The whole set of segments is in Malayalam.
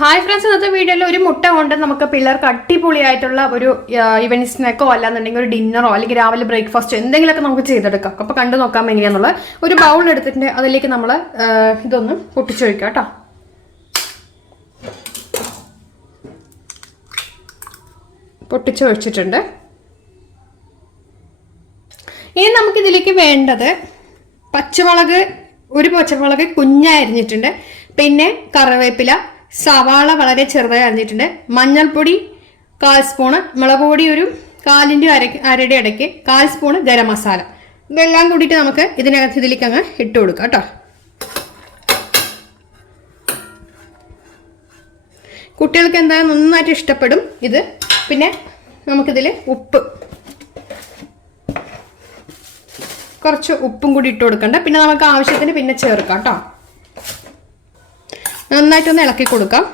ഹായ് ഫ്രണ്ട്സ് ഇന്നത്തെ വീഡിയോയിൽ ഒരു മുട്ട കൊണ്ട് നമുക്ക് പിള്ളേർക്ക് അടിപൊളിയായിട്ടുള്ള ഒരു ഇവന്റ് സ്നാക്കോ അല്ലാന്നുണ്ടെങ്കിൽ ഒരു ഡിന്നറോ അല്ലെങ്കിൽ രാവിലെ ബ്രേക്ക്ഫാസ്റ്റോ എന്തെങ്കിലുമൊക്കെ നമുക്ക് ചെയ്തെടുക്കാം. അപ്പോൾ കണ്ടു നോക്കാം എങ്ങനെയാന്നുള്ളത്. ഒരു ബൗൾ എടുത്തിട്ടുണ്ട്. അതിലേക്ക് നമ്മൾ ഇതൊന്ന് പൊട്ടിച്ചൊഴിക്കാം കേട്ടോ. പൊട്ടിച്ചൊഴിച്ചിട്ടുണ്ട്. ഇനി നമുക്കിതിലേക്ക് വേണ്ടത് പച്ചമുളക് ഒരു പച്ചമുളക് കുഞ്ഞായി അരിഞ്ഞിട്ടുണ്ട്. പിന്നെ കറിവേപ്പില സവാള വളരെ ചെറുതായി അരിഞ്ഞിട്ടുണ്ട്. മഞ്ഞൾപ്പൊടി കാൽ സ്പൂണ് മുളക് പൊടി ഒരു കാലിന്റെ അര അരയുടെ ഇടയ്ക്ക് കാൽ സ്പൂണ് ഗരം മസാല. ഇതെല്ലാം കൂടിയിട്ട് നമുക്ക് ഇതിനകത്ത് ഇതിലേക്ക് അങ്ങ് ഇട്ട് കൊടുക്കാം കേട്ടോ. കുട്ടികൾക്ക് എന്തായാലും നന്നായിട്ട് ഇഷ്ടപ്പെടും ഇത്. പിന്നെ നമുക്കിതിൽ ഉപ്പ്. കുറച്ച് ഉപ്പും കൂടി ഇട്ട് കൊടുക്കണ്ട. പിന്നെ നമുക്ക് ആവശ്യത്തിന് പിന്നെ ചേർക്കാം കേട്ടോ. നന്നായിട്ടൊന്ന് ഇളക്കി കൊടുക്കാം.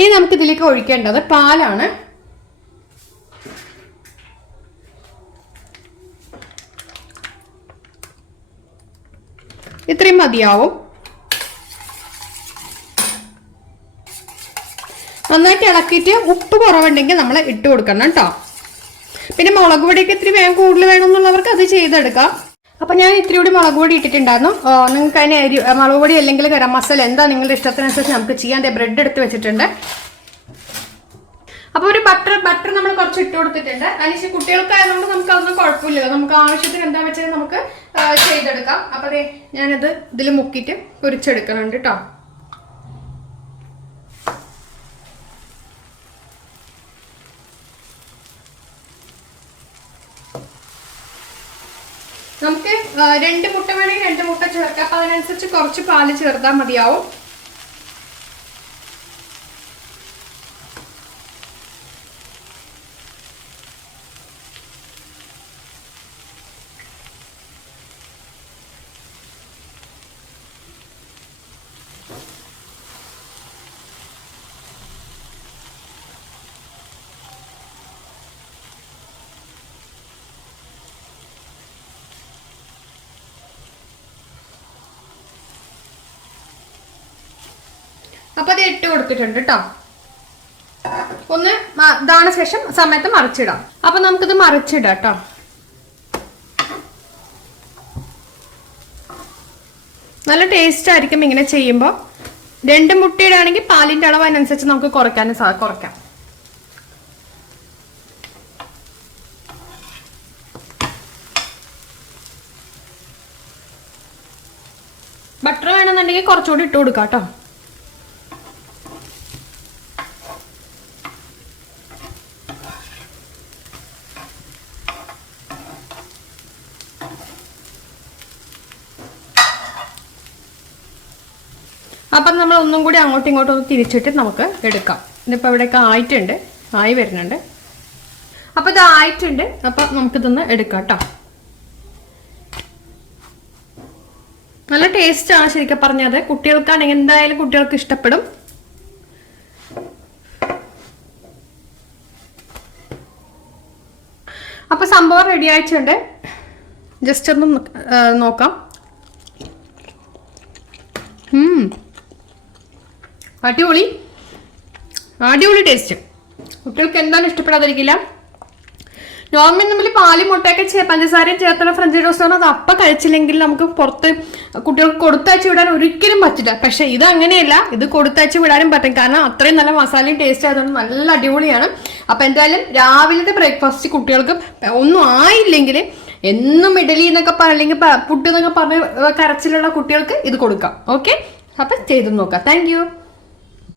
ഇനി നമുക്ക് ഇതിലേക്ക് ഒഴിക്കേണ്ടത് പാലാണ്. ഇത്രയും മതിയാവും. നന്നായിട്ട് ഇളക്കിയിട്ട് ഉപ്പ് കുറവുണ്ടെങ്കിൽ നമ്മൾ ഇട്ട് കൊടുക്കണം കേട്ടോ. പിന്നെ മുളക് പൊടിയൊക്കെ ഇത്തിരി വേഗം കൂടുതൽ വേണമെന്നുള്ളവർക്ക് അത് ചെയ്തെടുക്കാം. അപ്പം ഞാൻ ഇത്തിരി കൂടി മുളക് പൊടി ഇട്ടിട്ടുണ്ടായിരുന്നു. നിങ്ങൾക്ക് അതിന് അരി മുളക് പൊടി അല്ലെങ്കിൽ ഗരം മസാല എന്താ നിങ്ങളുടെ ഇഷ്ടത്തിനനുസരിച്ച് നമുക്ക് ചെയ്യാൻ ബ്രെഡ് എടുത്ത് വെച്ചിട്ടുണ്ട്. അപ്പൊ ഒരു ബട്ടർ ബട്ടർ നമ്മൾ കുറച്ച് ഇട്ട് കൊടുത്തിട്ടുണ്ട്. അതിനുശേഷം കുട്ടികൾക്കായതുകൊണ്ട് നമുക്ക് അതൊന്നും കുഴപ്പമില്ല നമുക്ക് ആവശ്യത്തിന് എന്താ വെച്ചാൽ നമുക്ക് ചെയ്തെടുക്കാം. അപ്പൊ അതെ ഞാനത് ഇതിൽ മുക്കിട്ട് പൊരിച്ചെടുക്കണുണ്ട് കേട്ടോ നമുക്ക് രണ്ട് മുട്ട വേണമെങ്കിൽ രണ്ട് മുട്ട ചേർക്കാം. അപ്പൊ അതിനനുസരിച്ച് കുറച്ച് പാൽ ചേർത്താൽ മതിയാവും. അപ്പൊ അത് ഇട്ട് കൊടുത്തിട്ടുണ്ട് കേട്ടോ ഒന്ന് ഇതാണ് ശേഷം സമയത്ത് മറിച്ചിടാം. അപ്പൊ നമുക്കിത് മറിച്ചിടാം കേട്ടോ നല്ല ടേസ്റ്റ് ആയിരിക്കും ഇങ്ങനെ ചെയ്യുമ്പോൾ രണ്ട് മുട്ടയിടാണെങ്കിൽ പാലിന്റെ അളവ് അതിനനുസരിച്ച് നമുക്ക് കുറയ്ക്കാനും സാ കുറയ്ക്കാം. ബട്ടർ വേണമെന്നുണ്ടെങ്കിൽ കുറച്ചുകൂടി ഇട്ട് കൊടുക്കാം കേട്ടോ അപ്പം നമ്മൾ ഒന്നും കൂടി അങ്ങോട്ടും ഇങ്ങോട്ടും ഒന്ന് തിരിച്ചിട്ട് നമുക്ക് എടുക്കാം. ഇതിപ്പോൾ ഇവിടെയൊക്കെ ആയിട്ടുണ്ട്. ആയി വരുന്നുണ്ട്. അപ്പം ഇത് ആയിട്ടുണ്ട്. അപ്പം നമുക്കിതൊന്ന് എടുക്കാം കേട്ടോ നല്ല ടേസ്റ്റാണ് ശരിക്കും പറഞ്ഞത്. കുട്ടികൾക്കാണെങ്കിൽ എന്തായാലും കുട്ടികൾക്ക് ഇഷ്ടപ്പെടും. അപ്പൊ സംഭവം റെഡി ആയിട്ടുണ്ട്. ജസ്റ്റ് ഒന്ന് നോക്കാം. അടിപൊളി. അടിപൊളി ടേസ്റ്റ് കുട്ടികൾക്ക് എന്താണ് ഇഷ്ടപ്പെടാതിരിക്കില്ല. നോർമൽ നമ്മൾ പാലും മുട്ടയൊക്കെ പഞ്ചസാരയും ചേർത്തുള്ള ഫ്രഞ്ച് ടോസ്റ്റ് അത് അപ്പം കഴിച്ചില്ലെങ്കിൽ നമുക്ക് പുറത്ത് കുട്ടികൾക്ക് കൊടുത്തയച്ച് വിടാൻ ഒരിക്കലും പറ്റില്ല. പക്ഷേ ഇത് അങ്ങനെയല്ല. ഇത് കൊടുത്തയച്ച് വിടാനും പറ്റും. കാരണം അത്രയും നല്ല മസാലയും ടേസ്റ്റ് ആയതുകൊണ്ട് നല്ല അടിപൊളിയാണ്. അപ്പം എന്തായാലും രാവിലത്തെ ബ്രേക്ക്ഫാസ്റ്റ് കുട്ടികൾക്ക് ഒന്നും ആയില്ലെങ്കിൽ എന്നും ഇഡലി എന്നൊക്കെ അല്ലെങ്കിൽ പുട്ട് എന്നൊക്കെ പറഞ്ഞ് കരച്ചിലുള്ള കുട്ടികൾക്ക് ഇത് കൊടുക്കാം. ഓക്കെ അപ്പം ചെയ്തു നോക്കാം. താങ്ക്